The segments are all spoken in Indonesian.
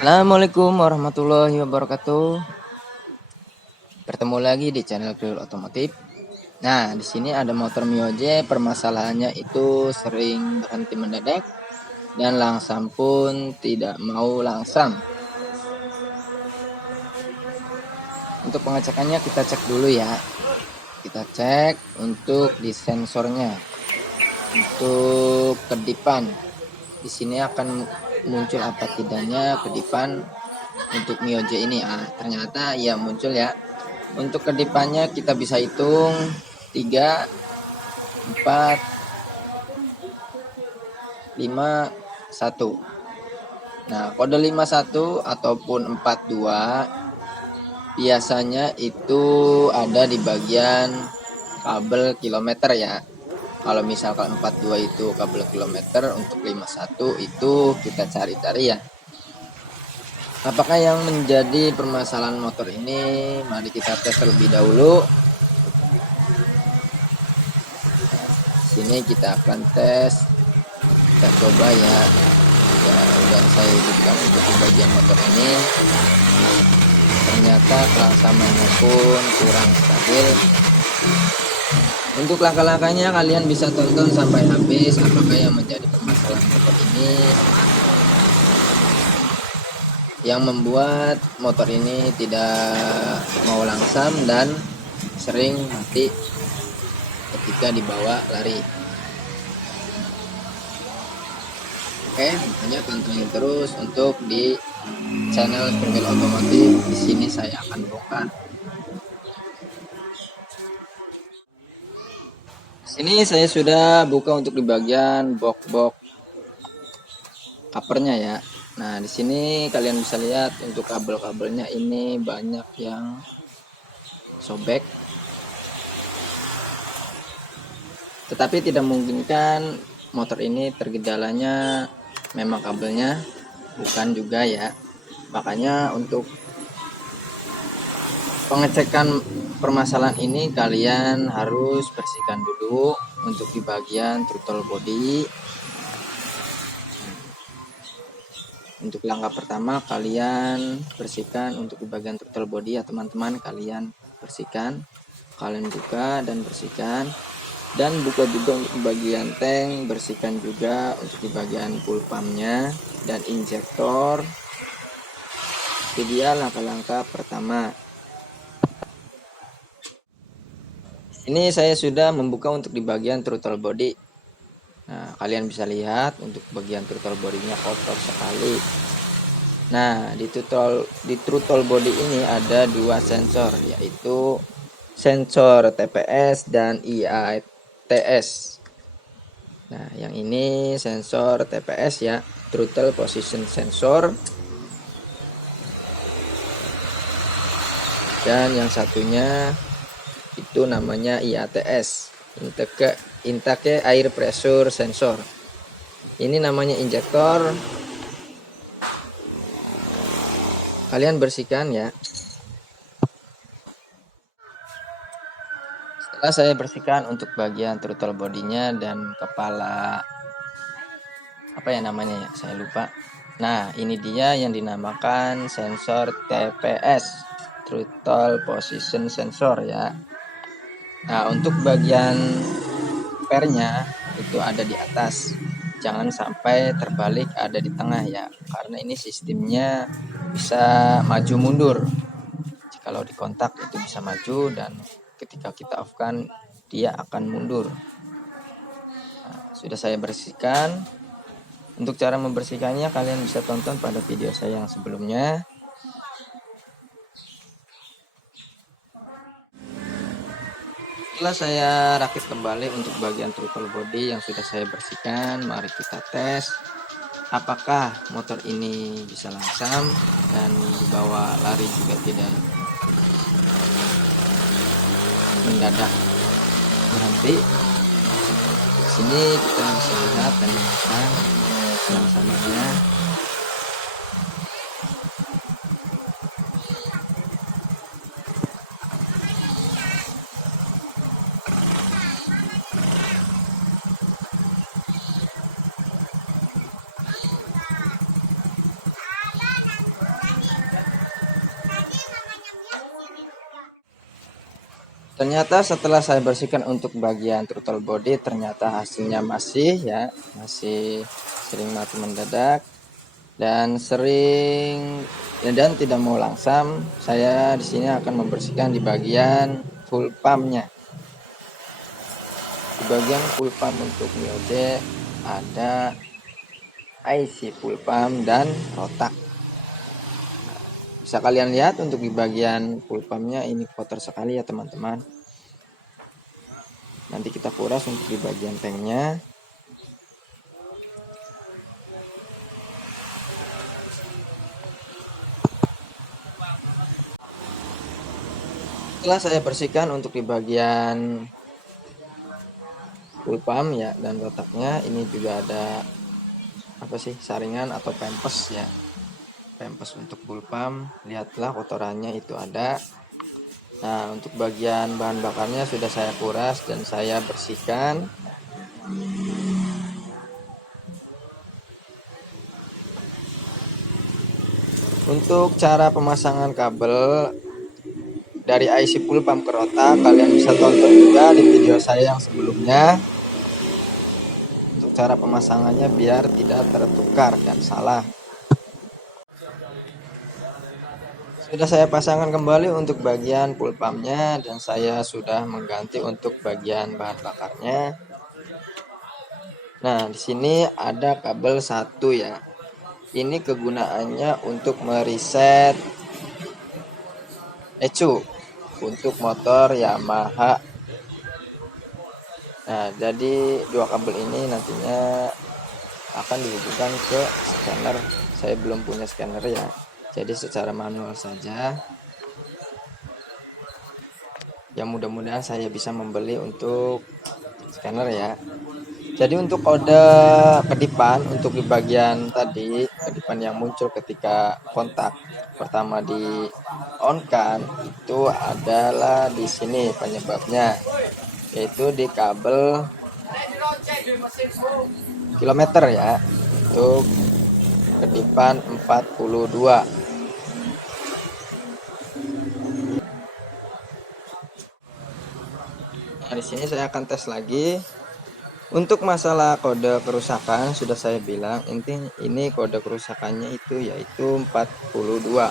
Assalamualaikum warahmatullahi wabarakatuh. Bertemu lagi di channel Kriul Otomotif. Nah, di sini ada motor Mioje. Permasalahannya itu sering berhenti mendadak dan langsam pun tidak mau langsam. Untuk pengecekannya kita cek dulu ya. Kita cek untuk di sensornya. Untuk kedipan. Di sini akan muncul apa tidaknya kedipan untuk Mioje ini. Ternyata ya muncul ya. Untuk kedipannya kita bisa hitung 3, 4, 5, 1. Nah, kode 51 ataupun 42 biasanya itu ada di bagian kabel kilometer ya. Kalau misalkan 42 itu kabel kilometer, untuk 51 itu kita cari-cari ya. Apakah yang menjadi permasalahan motor ini? Mari kita tes terlebih dahulu. Sini kita akan tes, kita coba ya. Udah saya hidupkan untuk di bagian motor ini. Ternyata kelangsamannya pun kurang stabil. Untuk langkah-langkahnya kalian bisa tonton sampai habis. Apakah yang menjadi permasalahan motor ini yang membuat motor ini tidak mau langsam dan sering mati ketika dibawa lari. Oke, makanya pantengin terus untuk di channel Kriul Otomotif. Di sini saya akan bongkar. Sini saya sudah buka untuk di bagian box covernya ya. Nah, di sini kalian bisa lihat untuk kabel-kabelnya ini banyak yang sobek. Tetapi tidak memungkinkan motor ini tergendalanya memang kabelnya, bukan juga ya. Makanya untuk pengecekan permasalahan ini kalian harus bersihkan dulu untuk di bagian throttle body. Untuk langkah pertama kalian bersihkan untuk di bagian throttle body ya teman-teman, kalian bersihkan, kalian buka dan bersihkan, dan buka juga untuk di bagian tank, bersihkan juga untuk di bagian full pumpnya dan injektor. Itu dia langkah-langkah pertama. Ini saya sudah membuka untuk di bagian throttle body. Nah, kalian bisa lihat untuk bagian throttle bodinya kotor sekali. Nah, di throttle body ini ada dua sensor, yaitu sensor TPS dan IATS. Nah, yang ini sensor TPS ya, throttle position sensor. Dan yang satunya itu namanya IATS, intake air pressure sensor. Ini namanya injektor. Kalian bersihkan ya. Setelah saya bersihkan untuk bagian throttle bodinya dan kepala apa ya namanya ya, saya lupa. Nah, ini dia yang dinamakan sensor TPS, throttle position sensor ya. Nah, untuk bagian pernya itu ada di atas, jangan sampai terbalik ada di tengah ya, karena ini sistemnya bisa maju mundur. Kalau dikontak itu bisa maju, dan ketika kita off kan dia akan mundur. Nah, sudah saya bersihkan. Untuk cara membersihkannya kalian bisa tonton pada video saya yang sebelumnya. Setelah saya rakit kembali untuk bagian throttle body yang sudah saya bersihkan, mari kita tes apakah motor ini bisa langsam dan dibawa lari juga tidak mendadak berhenti. Di sini kita bisa lihat dan menekan langsamannya. Ternyata setelah saya bersihkan untuk bagian throttle body, ternyata hasilnya masih sering mati mendadak dan tidak mau langsam. Saya di sini akan membersihkan di bagian full pumpnya. Di bagian full pump untuk Mio-D ada IC full pump dan rotak. Bisa kalian lihat untuk di bagian full pumpnya ini kotor sekali ya teman-teman. Nanti kita kuras untuk di bagian tanknya. Setelah saya bersihkan untuk di bagian full pump ya dan rotaknya, ini juga ada saringan atau pempes ya, pempes untuk full pump. Lihatlah kotorannya itu ada. Nah, untuk bagian bahan bakarnya sudah saya kuras dan saya bersihkan. Untuk cara pemasangan kabel dari IC full pump ke rotak, kalian bisa tonton juga di video saya yang sebelumnya untuk cara pemasangannya biar tidak tertukar dan salah. Sudah saya pasangkan kembali untuk bagian full pumpnya dan saya sudah mengganti untuk bagian bahan bakarnya. Nah, di sini ada kabel satu ya. Ini kegunaannya untuk mereset ECU untuk motor Yamaha. Nah, jadi dua kabel ini nantinya akan dihubungkan ke scanner. Saya belum punya scanner ya, jadi secara manual saja. Ya, mudah-mudahan saya bisa membeli untuk scanner ya. Jadi untuk kode kedipan untuk di bagian tadi, kedipan yang muncul ketika kontak pertama di on kan, itu adalah di sini penyebabnya, yaitu di kabel kilometer ya, untuk kedipan 42. Nah, di sini saya akan tes lagi. Untuk masalah kode kerusakan sudah saya bilang, ini kode kerusakannya itu yaitu 42.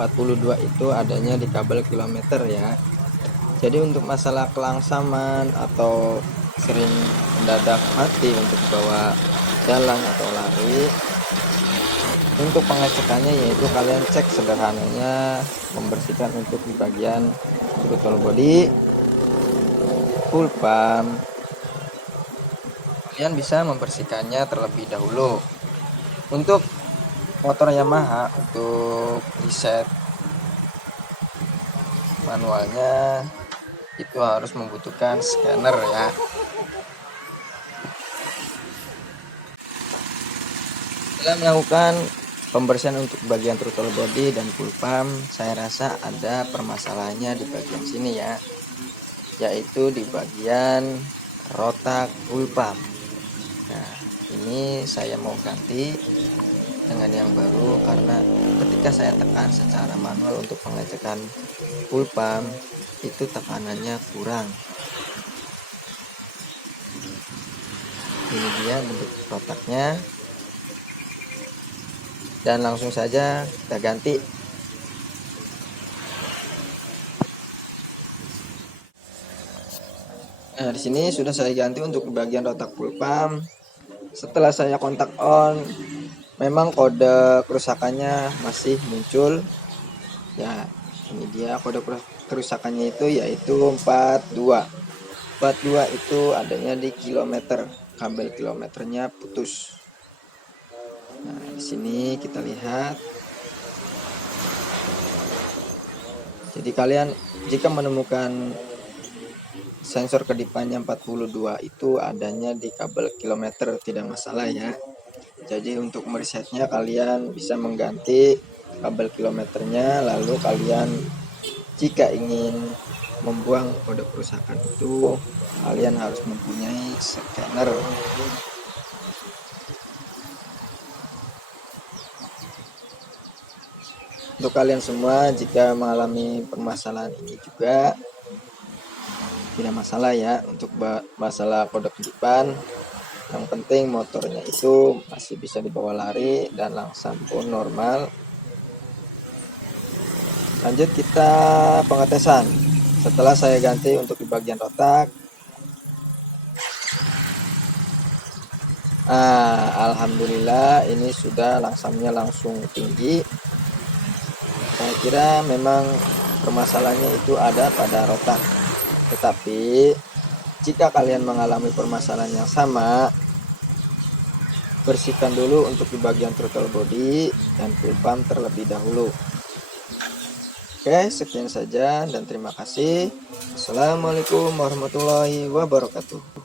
42 itu adanya di kabel kilometer ya. Jadi untuk masalah kelangsaman atau sering mendadak mati untuk bawa jalan atau lari, untuk pengecekannya yaitu kalian cek sederhananya, membersihkan untuk di bagian throttle body, full pump. Kalian bisa membersihkannya terlebih dahulu. Untuk motor Yamaha, untuk reset manualnya itu harus membutuhkan scanner ya. Setelah melakukan pembersihan untuk bagian throttle body dan full pump, saya rasa ada permasalahannya di bagian sini ya, yaitu di bagian rotak full pump. Nah, ini saya mau ganti dengan yang baru karena ketika saya tekan secara manual untuk pengecekan full pump itu tekanannya kurang. Ini dia bentuk rotaknya, dan langsung saja kita ganti. Nah, di sini sudah saya ganti untuk bagian rotak full pump. Setelah saya kontak on, memang kode kerusakannya masih muncul. Ya, ini dia kode kerusakannya itu yaitu 42. 42 itu adanya di kilometer, kabel kilometernya putus. Nah, di sini kita lihat. Jadi kalian jika menemukan sensor kedipannya 42 itu adanya di kabel kilometer, tidak masalah ya. Jadi untuk meresetnya kalian bisa mengganti kabel kilometernya, lalu kalian jika ingin membuang kode kerusakan itu kalian harus mempunyai scanner. Untuk kalian semua jika mengalami permasalahan ini juga tidak masalah ya untuk masalah kode kedipan. Yang penting motornya itu masih bisa dibawa lari dan langsam pun normal. Lanjut kita pengetesan. Setelah saya ganti untuk di bagian otak, alhamdulillah ini sudah langsamnya langsung tinggi. Saya kira memang permasalahannya itu ada pada rotak. Tetapi jika kalian mengalami permasalahan yang sama, bersihkan dulu untuk di bagian throttle body dan fuel pump terlebih dahulu. Oke, sekian saja dan terima kasih. Assalamualaikum warahmatullahi wabarakatuh.